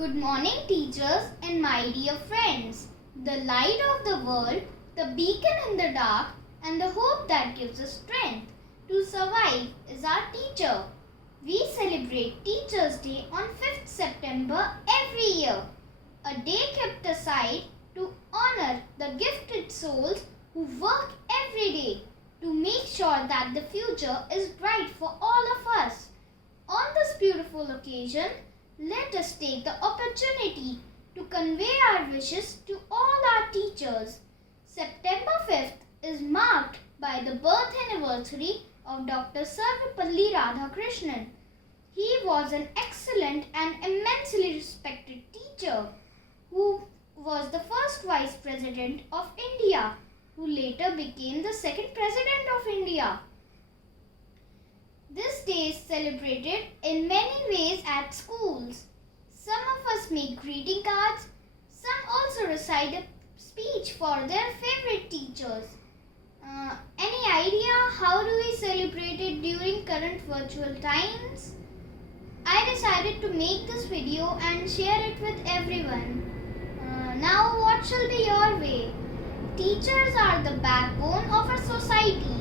Good morning, teachers and my dear friends. The light of the world, the beacon in the dark, and the hope that gives us strength to survive is our teacher. We celebrate Teachers' Day on 5th September every year, a day kept aside to honor the gifted souls who work every day to make sure that the future is bright for all of us. On this beautiful occasion, let us take the opportunity to convey our wishes to all our teachers. September 5th is marked by the birth anniversary of Dr. Sarvepalli Radhakrishnan. He was an excellent and immensely respected teacher who was the first Vice President of India, who later became the second President of India. This day is celebrated in many ways at schools. Some of us make greeting cards, some also recite a speech for their favorite teachers. Any idea how do we celebrate it during current virtual times? I decided to make this video and share it with everyone. Now what shall be your way? Teachers are the backbone of our society.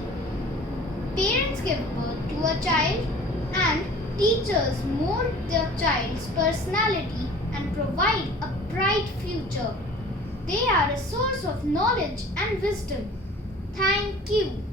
Parents give birth to a child and teachers mold their child's personality and provide a bright future. They are a source of knowledge and wisdom. Thank you.